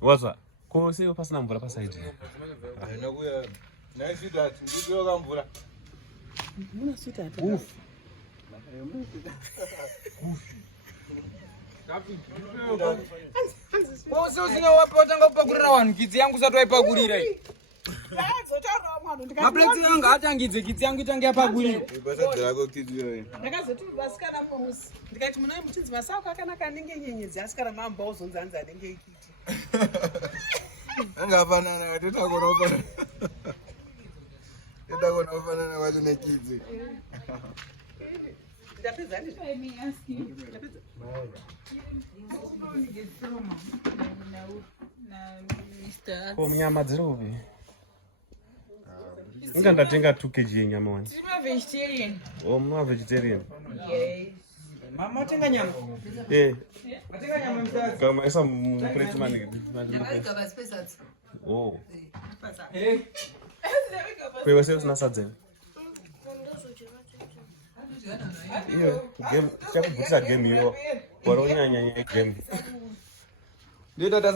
What's ko sai pasina mvura pasaidi. Nakuya naisita ndiko kamvura. Muna sweet at. Usina wapotanga kupakurira vanhu kidzi yangu usati waipakurira. Mapleti anga atangidze kidzi yangu itange yapakurira. Basa dzako kidzi yoyo. Ndakazoti vasikana musi. Ndikati munai muchinzi vasako akanaka anenge nyenyedzi asikana mamba uzonzanza anenge ikiti. Anga fanana wateta kona ufanana. Teta kona ufanana wacho nekidzi. Ndapedza ndi. Ko mnyama dzirovi. Ndatenga 2 kg yenyama wani. Tiri vegetarian. Oh, mwa vegetarian. Yes. Mama tenga nyama. Atenga nyama mzazi. Kama esa mplate mani. Oh. Kwa hiyo sasa tunasadze. Iyo game chakubutisa game yo. Kwa ronya nyanya game. Ndio tata